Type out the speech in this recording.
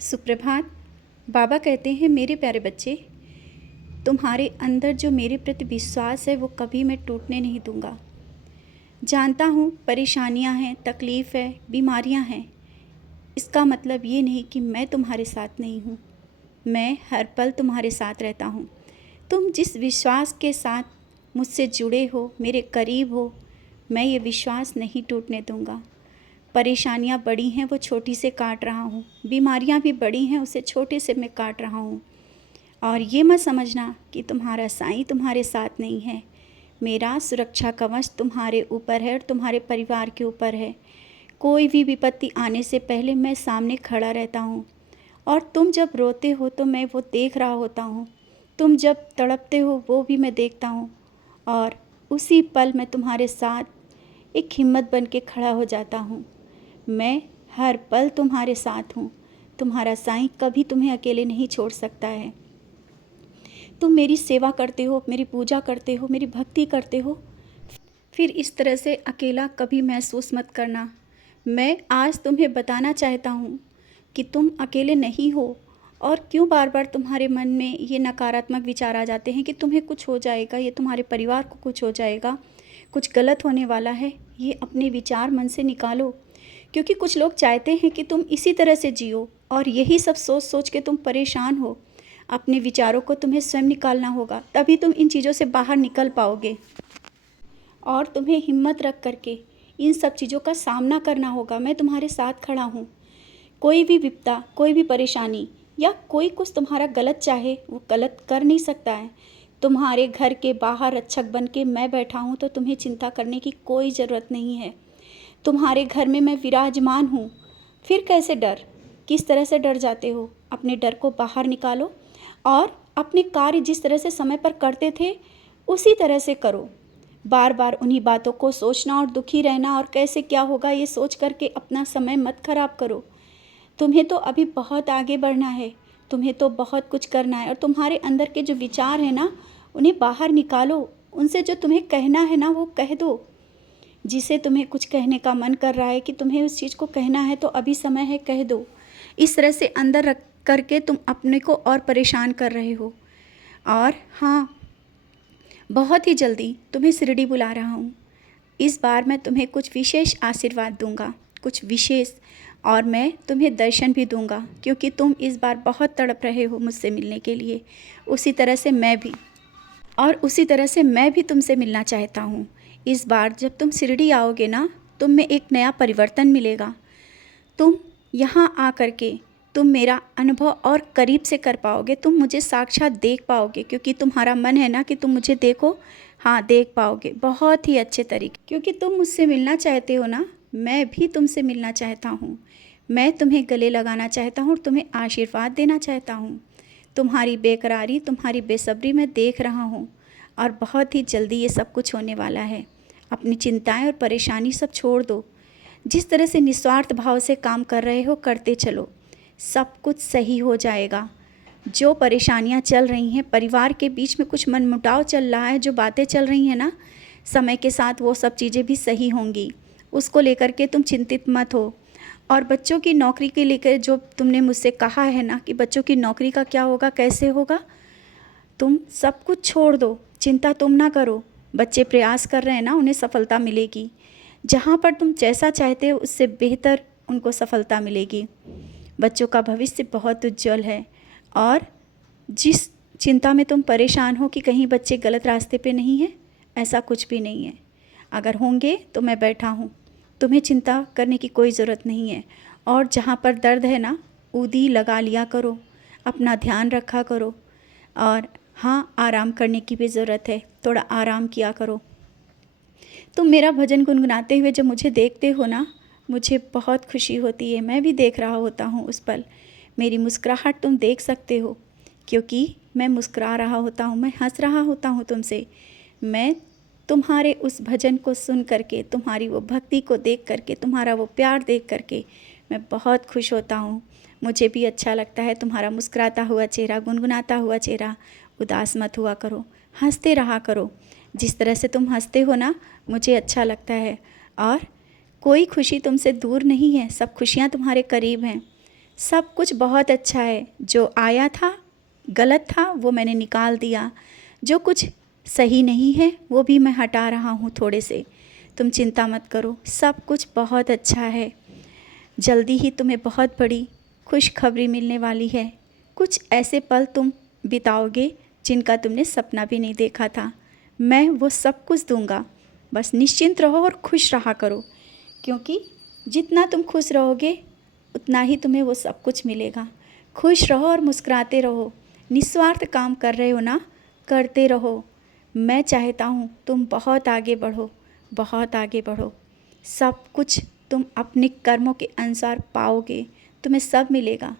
सुप्रभात। बाबा कहते हैं, मेरे प्यारे बच्चे, तुम्हारे अंदर जो मेरे प्रति विश्वास है वो कभी मैं टूटने नहीं दूंगा। जानता हूँ परेशानियाँ हैं, तकलीफ़ है, बीमारियाँ हैं। इसका मतलब ये नहीं कि मैं तुम्हारे साथ नहीं हूँ। मैं हर पल तुम्हारे साथ रहता हूँ। तुम जिस विश्वास के साथ मुझसे जुड़े हो, मेरे करीब हो, मैं ये विश्वास नहीं टूटने दूंगा। परेशानियाँ बड़ी हैं, वो छोटी से काट रहा हूँ। बीमारियाँ भी बड़ी हैं, उसे छोटे से मैं काट रहा हूँ। और ये मत समझना कि तुम्हारा साईं तुम्हारे साथ नहीं है। मेरा सुरक्षा कवच तुम्हारे ऊपर है और तुम्हारे परिवार के ऊपर है। कोई भी विपत्ति आने से पहले मैं सामने खड़ा रहता हूँ। और तुम जब रोते हो तो मैं वो देख रहा होता हूँ। तुम जब तड़पते हो वो भी मैं देखता हूँ। और उसी पल मैं तुम्हारे साथ एक हिम्मत बन के खड़ा हो जाता हूँ। मैं हर पल तुम्हारे साथ हूँ। तुम्हारा साईं कभी तुम्हें अकेले नहीं छोड़ सकता है। तुम मेरी सेवा करते हो, मेरी पूजा करते हो, मेरी भक्ति करते हो, फिर इस तरह से अकेला कभी महसूस मत करना। मैं आज तुम्हें बताना चाहता हूँ कि तुम अकेले नहीं हो। और क्यों बार बार तुम्हारे मन में ये नकारात्मक विचार आ जाते हैं कि तुम्हें कुछ हो जाएगा, ये तुम्हारे परिवार को कुछ हो जाएगा, कुछ गलत होने वाला है। ये अपने विचार मन से निकालो, क्योंकि कुछ लोग चाहते हैं कि तुम इसी तरह से जियो और यही सब सोच सोच के तुम परेशान हो। अपने विचारों को तुम्हें स्वयं निकालना होगा, तभी तुम इन चीज़ों से बाहर निकल पाओगे। और तुम्हें हिम्मत रख करके इन सब चीज़ों का सामना करना होगा। मैं तुम्हारे साथ खड़ा हूँ। कोई भी विपदा, कोई भी परेशानी या कोई कुछ तुम्हारा गलत चाहे, वो गलत कर नहीं सकता है। तुम्हारे घर के बाहर रक्षक बन के मैं बैठा हूँ, तो तुम्हें चिंता करने की कोई ज़रूरत नहीं है। तुम्हारे घर में मैं विराजमान हूँ। फिर कैसे डर? किस तरह से डर जाते हो? अपने डर को बाहर निकालो और अपने कार्य जिस तरह से समय पर करते थे उसी तरह से करो। बार बार उन्हीं बातों को सोचना और दुखी रहना और कैसे क्या होगा ये सोच करके अपना समय मत खराब करो। तुम्हें तो अभी बहुत आगे बढ़ना है। तुम्हें तो बहुत कुछ करना है। और तुम्हारे अंदर के जो विचार हैं ना, उन्हें बाहर निकालो। उनसे जो तुम्हें कहना है ना, वो कह दो। जिसे तुम्हें कुछ कहने का मन कर रहा है कि तुम्हें उस चीज़ को कहना है, तो अभी समय है, कह दो। इस तरह से अंदर रख करके तुम अपने को और परेशान कर रहे हो। और हाँ, बहुत ही जल्दी तुम्हें शिरडी बुला रहा हूँ। इस बार मैं तुम्हें कुछ विशेष आशीर्वाद दूंगा, कुछ विशेष। और मैं तुम्हें दर्शन भी दूंगा, क्योंकि तुम इस बार बहुत तड़प रहे हो मुझसे मिलने के लिए। उसी तरह से मैं भी, और उसी तरह से मैं भी तुमसे मिलना चाहता हूँ। इस बार जब तुम शिरडी आओगे ना, तुम में एक नया परिवर्तन मिलेगा। तुम यहाँ आ कर के तुम मेरा अनुभव और करीब से कर पाओगे। तुम मुझे साक्षात देख पाओगे, क्योंकि तुम्हारा मन है ना कि तुम मुझे देखो। हाँ, देख पाओगे बहुत ही अच्छे तरीके, क्योंकि तुम मुझसे मिलना चाहते हो ना। मैं भी तुमसे मिलना चाहता हूँ। मैं तुम्हें गले लगाना चाहता हूँ और तुम्हें आशीर्वाद देना चाहता हूँ। तुम्हारी बेकरारी, तुम्हारी बेसब्री मैं देख रहा हूँ। और बहुत ही जल्दी ये सब कुछ होने वाला है। अपनी चिंताएं और परेशानी सब छोड़ दो। जिस तरह से निस्वार्थ भाव से काम कर रहे हो, करते चलो। सब कुछ सही हो जाएगा। जो परेशानियां चल रही हैं, परिवार के बीच में कुछ मनमुटाव चल रहा है, जो बातें चल रही हैं ना, समय के साथ वो सब चीज़ें भी सही होंगी। उसको लेकर के तुम चिंतित मत हो। और बच्चों की नौकरी के लेकर जो तुमने मुझसे कहा है ना कि बच्चों की नौकरी का क्या होगा, कैसे होगा, तुम सब कुछ छोड़ दो। चिंता तुम ना करो। बच्चे प्रयास कर रहे हैं ना, उन्हें सफलता मिलेगी। जहाँ पर तुम जैसा चाहते हो उससे बेहतर उनको सफलता मिलेगी। बच्चों का भविष्य बहुत उज्जवल है। और जिस चिंता में तुम परेशान हो कि कहीं बच्चे गलत रास्ते पे नहीं हैं, ऐसा कुछ भी नहीं है। अगर होंगे तो मैं बैठा हूँ। तुम्हें चिंता करने की कोई ज़रूरत नहीं है। और जहाँ पर दर्द है ना, ऊदी लगा लिया करो, अपना ध्यान रखा करो। और हाँ, आराम करने की भी ज़रूरत है, थोड़ा आराम किया करो। तुम मेरा भजन गुनगुनाते हुए जब मुझे देखते हो ना, मुझे बहुत खुशी होती है। मैं भी देख रहा होता हूँ उस पल। मेरी मुस्कुराहट तुम देख सकते हो, क्योंकि मैं मुस्कुरा रहा होता हूँ, मैं हंस रहा होता हूँ तुमसे। मैं तुम्हारे उस भजन को सुन करके, तुम्हारी वो भक्ति को देख करके, तुम्हारा वो प्यार देख करके मैं बहुत खुश होता हूँ। मुझे भी अच्छा लगता है तुम्हारा मुस्कुराता हुआ चेहरा, गुनगुनाता हुआ चेहरा। उदास मत हुआ करो, हंसते रहा करो। जिस तरह से तुम हंसते हो ना, मुझे अच्छा लगता है। और कोई खुशी तुमसे दूर नहीं है, सब खुशियाँ तुम्हारे करीब हैं। सब कुछ बहुत अच्छा है। जो आया था गलत था वो मैंने निकाल दिया, जो कुछ सही नहीं है वो भी मैं हटा रहा हूँ थोड़े से। तुम चिंता मत करो, सब कुछ बहुत अच्छा है। जल्दी ही तुम्हें बहुत बड़ी खुशखबरी मिलने वाली है। कुछ ऐसे पल तुम बिताओगे जिनका तुमने सपना भी नहीं देखा था। मैं वो सब कुछ दूंगा, बस निश्चिंत रहो और खुश रहा करो, क्योंकि जितना तुम खुश रहोगे उतना ही तुम्हें वो सब कुछ मिलेगा। खुश रहो और मुस्कुराते रहो। निस्वार्थ काम कर रहे हो ना, करते रहो। मैं चाहता हूँ तुम बहुत आगे बढ़ो, बहुत आगे बढ़ो। सब कुछ तुम अपने कर्मों के अनुसार पाओगे, तुम्हें सब मिलेगा।